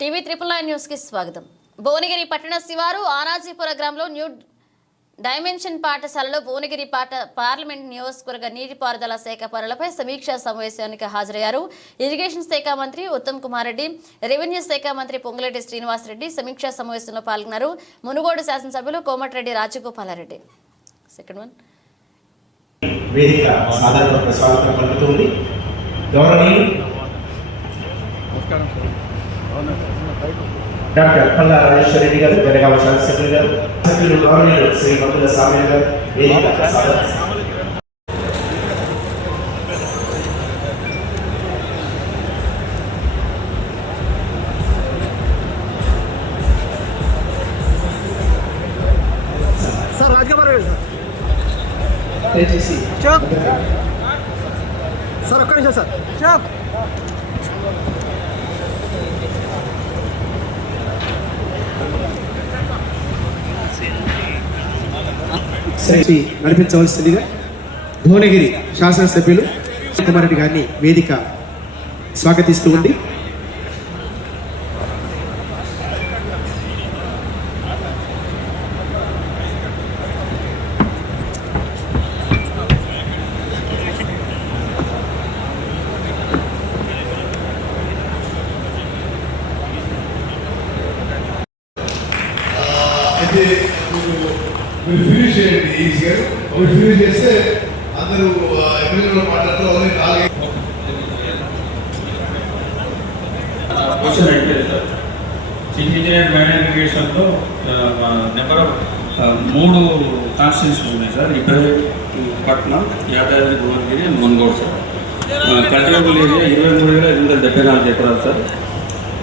TV triple nine న్యూస్కి స్వాగతం. భువనగిరి పట్టణ శివారు ఆనాజీపుర గ్రామంలో న్యూ డైమెన్షన్ పాఠశాలలో భువనగిరి పాట పార్లమెంట్ నియోజకవర్గ నీటిపారుదల శాఖ పనులపై సమీక్షా సమావేశానికి హాజరయ్యారు. ఇరిగేషన్ శాఖ మంత్రి ఉత్తమ్ కుమార్ రెడ్డి రెవెన్యూ శాఖ మంత్రి పొంగులేటి శ్రీనివాసరెడ్డి సమీక్షా సమావేశంలో పాల్గొన్నారు. మునుగోడు శాసనసభ్యులు కోమటిరెడ్డి రాజగోపాలారెడ్డి. సెకండ్ వన్ వేదిక సాధారణ పలుకుతుంది గౌరవనీయులు డాక్టర్ పల్లా రాజేశ్వర రెడ్డి గారు జనగామ శాసనసభ్యులు గారు సభ్యులు గౌరవనీయులు శ్రీ మంతుల సామ్య గారు వేదిక సాధారణ సార్ రాజగోపాల్ రెడ్డి సార్ దయచేసి చోక్ సార్ ఒక్క నిమిషం సార్ చోక్ శ్రీ నడిపించవలసిందిగా భువనగిరి శాసనసభ్యులు కుమారెడ్డి గారిని వేదిక స్వాగతిస్తూ ఉంది అయితే మీరు మీరు ఫినిష్ చేయండి ఈజీగా. మీరు ఫినిష్ చేస్తే అందరూ ఎమ్మెల్యేలో మాట్లాడుతూ అవన్నీ నాలుగే క్వశ్చన్ అంటే సార్ చీఫ్ ఇంజనీర్ మ్యానేజ్మెంట్లో నెంబర్ ఆఫ్ మూడు కాన్స్టిట్యూన్సీ ఉన్నాయి sir Ibrahimpatnam Yadadri Bhuvanagiri and Munugode sir cultivable area ఇరవై మూడు వేల ఐదు వందల డెబ్బై నాలుగు ఎకరాలు సార్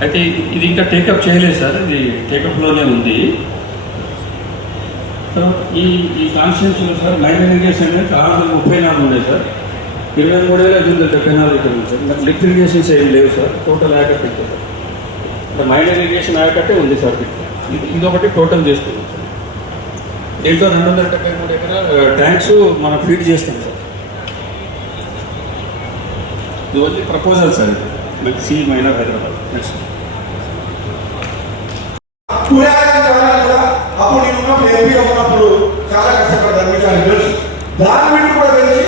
అయితే ఇది ఇంకా టేకప్ చేయలేదు సార్ ఇది టేకప్లోనే ఉంది. సో ఈ ఈ కాన్స్టిట్యూన్సీలో సార్ మైనర్ ఇరిగేషన్ అనేది ఆరు వందల ముప్పై నాలుగు ఉన్నాయి సార్. ఇరవై మూడు వేల ఐదు వందల డెబ్బై నాలుగు ఎకరాలు ఉంది సార్. లిఫ్ట్ ఇరిగేషన్స్ ఏం లేవు సార్. టోటల్ ఆయకట్టు ఎక్కువ సార్. అంటే మైనర్ ఇరిగేషన్ ఆయకట్టే ఉంది సార్ ఇది ఒకటి టోటల్ చేస్తున్నాం సార్. దీంట్లో రెండు వందల డెబ్బై మూడు ఎకరాల ట్యాంక్స్ మనం ఫీడ్ చేస్తాం సార్. ఇది వచ్చి ప్రపోజల్ సార్ ఇది. సి మైనర్ హైదరాబాద్ నెక్స్ట్ పురాతన కాలాలు కూడా అప్పుడు నేను ఉన్నప్పుడు ఎంపీగా ఉన్నప్పుడు చాలా కష్టపడ్డాను మీకు అది తెలుసు దాని మీద కూడా తెలిసి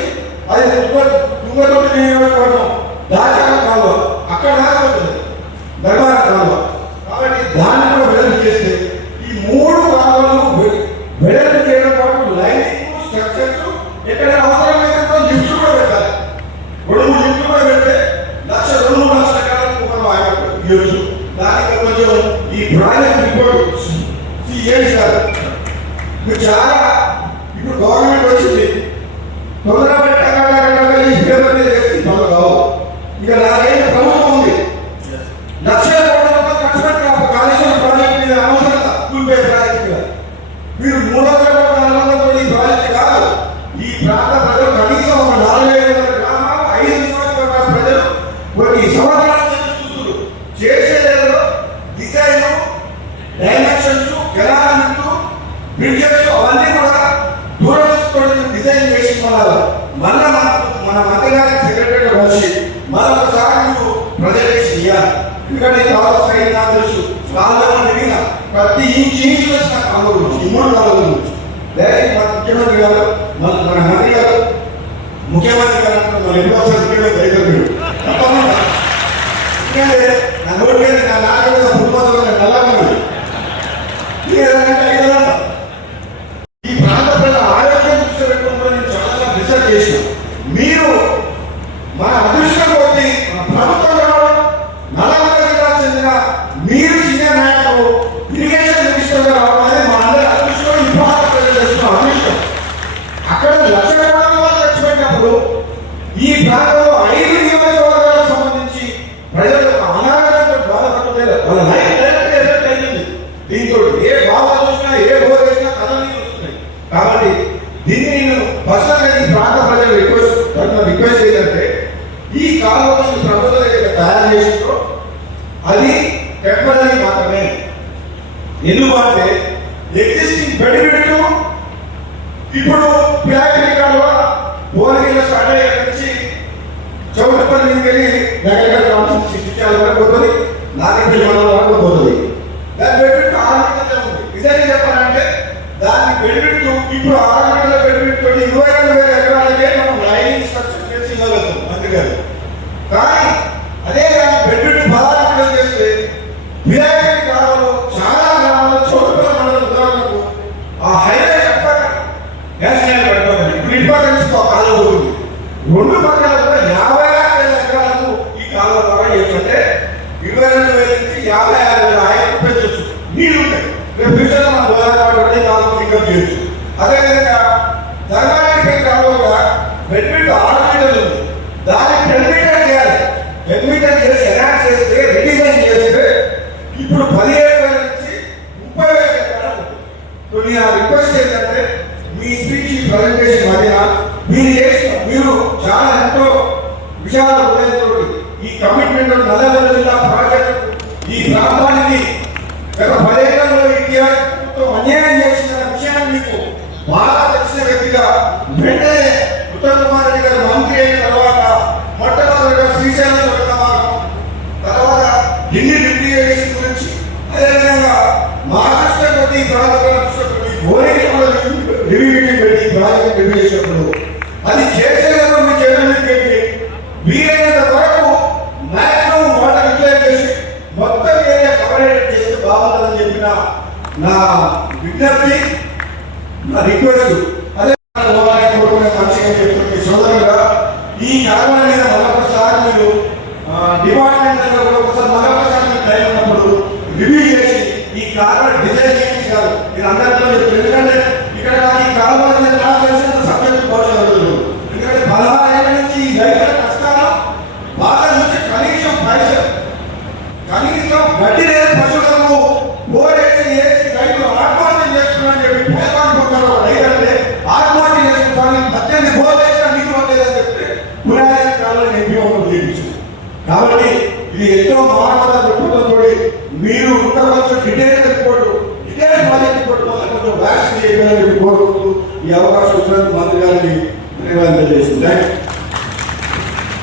అది తుంగ తుంగతోటి నియోజకవర్గం దాచారం కాలువ అక్కడ దాకా ఉంటుంది ధర్మారం కాలువ కాబట్టి దాన్ని కూడా వెడల్పు చేస్తే ఈ మూడు కాలువలు వె- వెడల్పు చేయడం పాటు లైనింగ్ స్ట్రక్చర్స్ ఎక్కడైనా అవసరమైతే కూడా లిఫ్ట్ కూడా పెట్టాలి రెండు మూడు లిఫ్ట్ కూడా పెడితే లక్ష రెండు మూడు లక్షల ఎకరాలకు మనం ఇవ్వచ్చు దానికి కొంచెం ఈ ప్రాజెక్ట్ రిపోర్ట్ సిఎస్ గారు ఇప్పుడు చాలా ఇప్పుడు గవర్నమెంట్ వచ్చింది తొందరగా పెట్టగా ఈ పేపర్ మీద వేసి తొందర కావు ఇక నాలుగైదు ప్రభుత్వం ఉంది లక్షల కోట్ల రూపాయలు ఖర్చు పెట్టిన కాళేశ్వరం ప్రాజెక్ట్ మీద అనవసరంగా కూలిపోయే ప్రాజెక్ట్ మీద మీరు మూడు వందల కోట్ల నాలుగు వందల కోట్ల ఈ ప్రాజెక్ట్ కాదు ఈ ప్రాంత ప్రజలు కనీసం ఒక నాలుగు ఐదు వందల గ్రామాలు ఐదు నియోజకవర్గాల ప్రజలు కొన్ని సంవత్సరాల నుంచి చూస్తున్నారు చేసేదేదో డిజైన్ డైమెన్షన్స్ కెనాలింగ్ బ్రిడ్జెస్ అవన్నీ కూడా దూరదృష్టితో డిజైన్ చేసి మన మళ్ళా మన మన మంత్రి గారికి సెక్రటరీ వచ్చి మరొకసారి మీరు ప్రజెంటేషన్ ఇవ్వాలి ఎందుకంటే కావాల్సిన అవసరం నాకు తెలుసు. కాలంలో దిగిన ప్రతి ఇంచు ఇంచు వచ్చిన కాలం గురించి ఈ మూడు కాలం గురించి. డైరెక్ట్ మన ముఖ్యమంత్రి గారు మన మన మంత్రి గారు ముఖ్యమంత్రి గారు మన ఎన్నో సభ్యులు రైతులు తప్పకుండా. నా నోటి నా నాలుగు మీద పుట్టుకోవడం నల్లగా ఉంది ఇది ఏదంటే ఐదోదంట. ఈ ప్రాంత ప్రజల ఆరోగ్యం దృష్టిలో పెట్టుకుంటూ నేను చాలా రీసెర్చ్ చేసిన మీరు మన అదృష్టం ప్రభుత్వం రావడం నల్లగొండ జిల్లాకు చెందిన మీరు సీనియర్ నాయకులు ఇరిగేషన్ మినిస్టర్గా రావడం అనేది మా అందరి అదృష్టం. ఈ ప్రాంత ప్రజలు అదృష్టం అక్కడ లక్ష కోట్ల రూపాయలు ఖర్చు పెట్టినప్పుడు ఈ ప్రాంతం ఐదు నియోజకవర్గాలకు సంబంధించి ప్రజలు అనారోగ్యంతో బాధపడలేదు వాళ్ళ లైఫ్ డైరెక్ట్ ఎఫెక్ట్ అయింది దీంతో ఏ బాధ చూసినా ఏ బోర్ వేసినా కథలు నీళ్ళు వస్తున్నాయి కాబట్టి దీన్ని నేను పర్సనల్గా ఈ ప్రాంత ప్రజలు రిక్వెస్ట్ తరఫున రిక్వెస్ట్ ఏంటంటే ఈ ప్రభుత్వం ఏదైతే తయారు చేసిందో అది టెంపరీ మాత్రమే. ఎందుకంటే ఎగ్జిస్టింగ్ బెనిఫిట్ ఇప్పుడు ప్లాస్టిక్ కాలువ భువనగిరిలో స్టార్ట్ అయ్యే నుంచి చౌటపల్లి నుంచి వెళ్ళి దగ్గర కావాల్సిన చాలా వరకు పోతుంది రెండు పక్కల కూడా యాభై ఆరు వేల ఎకరాలకు ఈ కాలం ద్వారా ఏంటంటే ఇరవై రెండు వేల నుంచి యాభై ఆరు వేల ఆయన పెంచవచ్చు నీళ్ళు ఉంటాయి రేపు ఫ్యూచర్లో మనం గోదావరి కాలువ పికప్ చేయొచ్చు. అదేవిధంగా ధర్మానికి కాలువగా బెడ్ మీటర్ ఆరు మీటర్లు ఉంది. దాన్ని టెన్ మీటర్ చేయాలి. టెన్ మీటర్ చేసి ఎనాక్ట్ చేస్తే రిడిజైన్ చేస్తే ఇప్పుడు పదిహేడు వేల నుంచి ముప్పై వేల ఎకరాలు ఉంటుంది. నేను ఆ రిక్వెస్ట్ ఏంటంటే మీ స్పీచ్ ప్రజెంటేషన్ మధ్య మీరు చేసిన మీరు చాలా ఎంతో విశాల హృదయంతో ఈ కమిట్మెంట్ నల్లగొండ జిల్లా ప్రాజెక్టు ఈ ప్రాంతానికి గత పదేళ్ళలో ఈ టీఆర్ఎస్ ప్రభుత్వం అన్యాయం చేసిన విషయాన్ని మీకు బాగా తెలిసిన వ్యక్తిగా వెంటనే ఉత్తమ్ కుమార్ రెడ్డి గారు మంత్రి అయిన తర్వాత మొట్టమొదటిగా శ్రీశైలం వెళ్ళడం తర్వాత ఢిల్లీ లిటిగేషన్ గురించి అదేవిధంగా మహారాష్ట్ర ప్రతి ప్రాంతాల భోజనం కూడా రివ్యూ పెట్టి ప్రాజెక్ట్ రివ్యూ చేసినప్పుడు అది చేసే మీ చేతులు పెట్టి వీలైనంత వరకు మాక్సిమం వాటర్ రిప్లై చేసి మొత్తం ఏరియా కవరేజ్ చేస్తే బాగుంటుందని చెప్పిన నా విజ్ఞప్తి నా రిక్వెస్ట్ అదే కోరుకునే మనిషిగా చెప్తుంది. సోదరుగా ఈ కారణం మీద మరొకసారి మీరు డిపార్ట్మెంట్ ఒకసారి మరొకసారి టైం ఉన్నప్పుడు రివ్యూ చేసి ఈ కారణం డిజైన్ చేసి కాదు. మీరు చెప్తారు ఎందుకంటే ఇక్కడ ఈ కారణం మీద నాకు తెలిసిన సబ్జెక్ట్ ఎందుకంటే పదహారు నుంచి ఈ రైతుల కష్టాలు బాగా చూసి కనీసం పైసలు కనీసం వడ్డీ కాబట్టి ఇది ఎంతో మానవత దృక్పథంతో మీరు ఇంకా కొంచెం పెట్టుకోండి డీటెయిల్ ప్రాజెక్ట్ పెట్టుకోవాలి వ్యాక్సిన్ చేయగలని కోరుకుంటూ ఈ అవకాశం మంత్రి గారికి ధన్యవాదాలు చేసింది